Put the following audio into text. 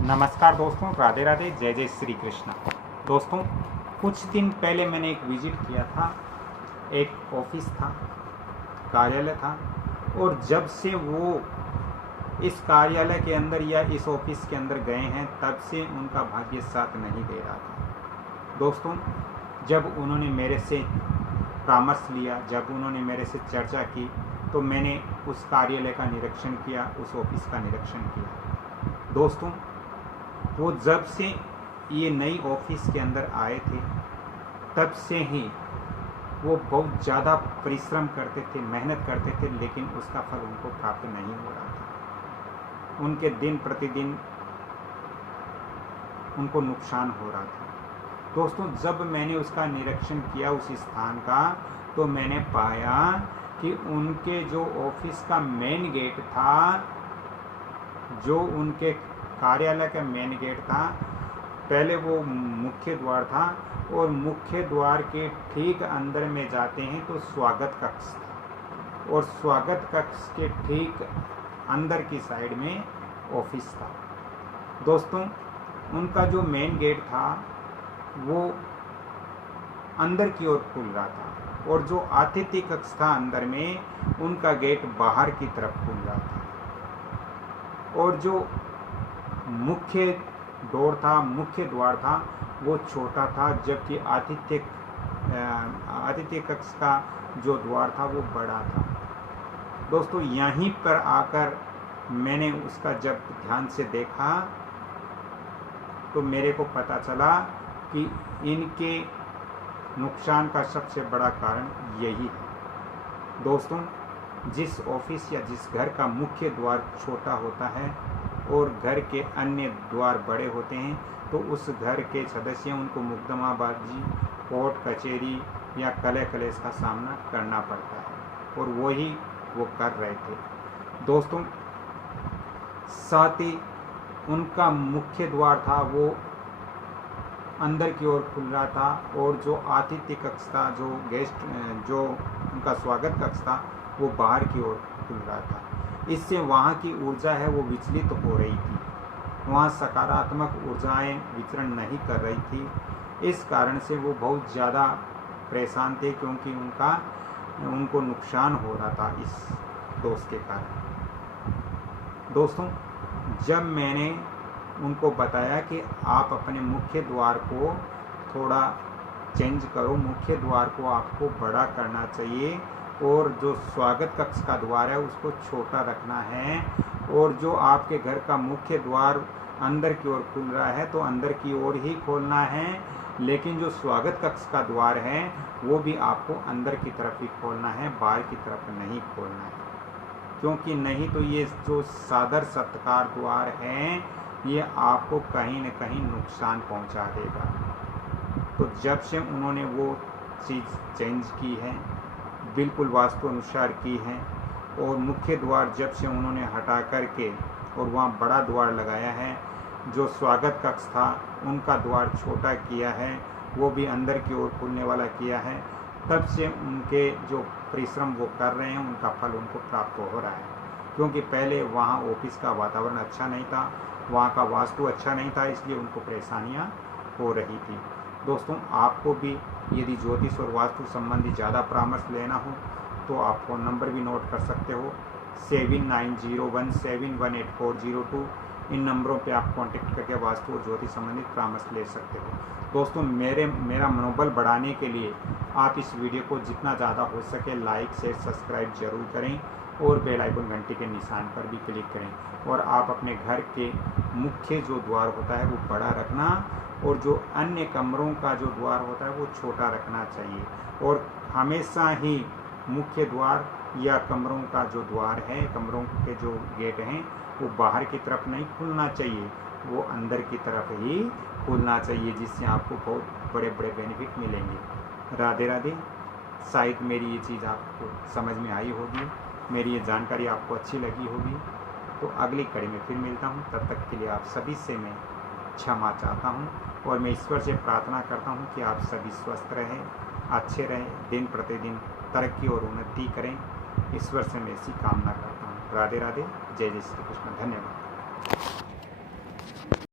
नमस्कार दोस्तों, राधे राधे, जय जय श्री कृष्ण। दोस्तों, कुछ दिन पहले मैंने एक विज़िट किया था। एक ऑफिस था, कार्यालय था, और जब से वो इस कार्यालय के अंदर या इस ऑफिस के अंदर गए हैं तब से उनका भाग्य साथ नहीं दे रहा था। दोस्तों, जब उन्होंने मेरे से परामर्श लिया, जब उन्होंने मेरे से चर्चा की, तो मैंने उस कार्यालय का निरीक्षण किया, उस ऑफिस का निरीक्षण किया। दोस्तों, वो जब से ये नई ऑफिस के अंदर आए थे तब से ही वो बहुत ज़्यादा परिश्रम करते थे, मेहनत करते थे, लेकिन उसका फल उनको प्राप्त नहीं हो रहा था। उनके दिन प्रतिदिन उनको नुकसान हो रहा था। दोस्तों, जब मैंने उसका निरीक्षण किया उस स्थान का, तो मैंने पाया कि उनके जो ऑफिस का मेन गेट था, जो उनके कार्यालय का मेन गेट था, पहले वो मुख्य द्वार था, और मुख्य द्वार के ठीक अंदर में जाते हैं तो स्वागत कक्ष था, और स्वागत कक्ष के ठीक अंदर की साइड में ऑफिस था। दोस्तों, उनका जो मेन गेट था वो अंदर की ओर खुल रहा था, और जो अतिथि कक्ष था अंदर में, उनका गेट बाहर की तरफ खुल रहा था, और जो मुख्य मुख्य द्वार था वो छोटा था, जबकि आतिथ्य कक्ष का जो द्वार था वो बड़ा था। दोस्तों, यहीं पर आकर मैंने उसका जब ध्यान से देखा तो मेरे को पता चला कि इनके नुकसान का सबसे बड़ा कारण यही है। दोस्तों, जिस ऑफिस या जिस घर का मुख्य द्वार छोटा होता है और घर के अन्य द्वार बड़े होते हैं, तो उस घर के सदस्य उनको मुकदमाबाजी, कोर्ट कचहरी या कलह कलेश का सामना करना पड़ता है, और वही वो कर रहे थे। दोस्तों, साथ ही उनका मुख्य द्वार था वो अंदर की ओर खुल रहा था, और जो आतिथ्य कक्ष था, जो उनका स्वागत कक्ष था, वो बाहर की ओर खुल रहा था। इससे वहाँ की ऊर्जा है वो विचलित हो रही थी, वहाँ सकारात्मक ऊर्जाएं विचरण नहीं कर रही थी। इस कारण से वो बहुत ज़्यादा परेशान थे, क्योंकि उनको नुकसान हो रहा था इस दोष के कारण। दोस्तों, जब मैंने उनको बताया कि आप अपने मुख्य द्वार को थोड़ा चेंज करो, मुख्य द्वार को आपको बड़ा करना चाहिए, और जो स्वागत कक्ष का द्वार है उसको छोटा रखना है, और जो आपके घर का मुख्य द्वार अंदर की ओर खुल रहा है तो अंदर की ओर ही खोलना है, लेकिन जो स्वागत कक्ष का द्वार है वो भी आपको अंदर की तरफ ही खोलना है, बाहर की तरफ नहीं खोलना है, क्योंकि नहीं तो ये जो सादर सत्कार द्वार है ये आपको कहीं न कहीं नुकसान पहुंचा देगा। तो जब से उन्होंने वो चीज़ चेंज की है, बिल्कुल वास्तु अनुसार की है, और मुख्य द्वार जब से उन्होंने हटा करके और वहाँ बड़ा द्वार लगाया है, जो स्वागत कक्ष था उनका द्वार छोटा किया है, वो भी अंदर की ओर खुलने वाला किया है, तब से उनके जो परिश्रम वो कर रहे हैं उनका फल उनको प्राप्त हो रहा है। क्योंकि पहले वहाँ ऑफिस का वातावरण अच्छा नहीं था, वहाँ का वास्तु अच्छा नहीं था, इसलिए उनको परेशानियाँ हो रही थी। दोस्तों, आपको भी यदि ज्योतिष और वास्तु संबंधी ज़्यादा परामर्श लेना हो तो आप फ़ोन नंबर भी नोट कर सकते हो, 7901718402। इन नंबरों पे आप कांटेक्ट करके वास्तु और ज्योतिष संबंधित परामर्श ले सकते हो। दोस्तों, मेरा मनोबल बढ़ाने के लिए आप इस वीडियो को जितना ज़्यादा हो सके लाइक शेयर सब्सक्राइब जरूर करें, और बेल आइकन घंटी के निशान पर भी क्लिक करें, और आप अपने घर के मुख्य जो द्वार होता है वो बड़ा रखना, और जो अन्य कमरों का जो द्वार होता है वो छोटा रखना चाहिए, और हमेशा ही मुख्य द्वार या कमरों का जो द्वार है, कमरों के जो गेट हैं, वो बाहर की तरफ नहीं खुलना चाहिए, वो अंदर की तरफ ही खुलना चाहिए, जिससे आपको बहुत बड़े बड़े बेनिफिट मिलेंगे। राधे राधे। शायद मेरी ये चीज़ आपको समझ में आई होगी, मेरी ये जानकारी आपको अच्छी लगी होगी। तो अगली कड़ी में फिर मिलता हूँ, तब तक के लिए आप सभी से मैं क्षमा चाहता हूँ, और मैं ईश्वर से प्रार्थना करता हूँ कि आप सभी स्वस्थ रहें, अच्छे रहें, दिन प्रतिदिन तरक्की और उन्नति करें। ईश्वर से मैं ऐसी कामना करता हूँ। राधे राधे, जय जय श्री कृष्ण। धन्यवाद।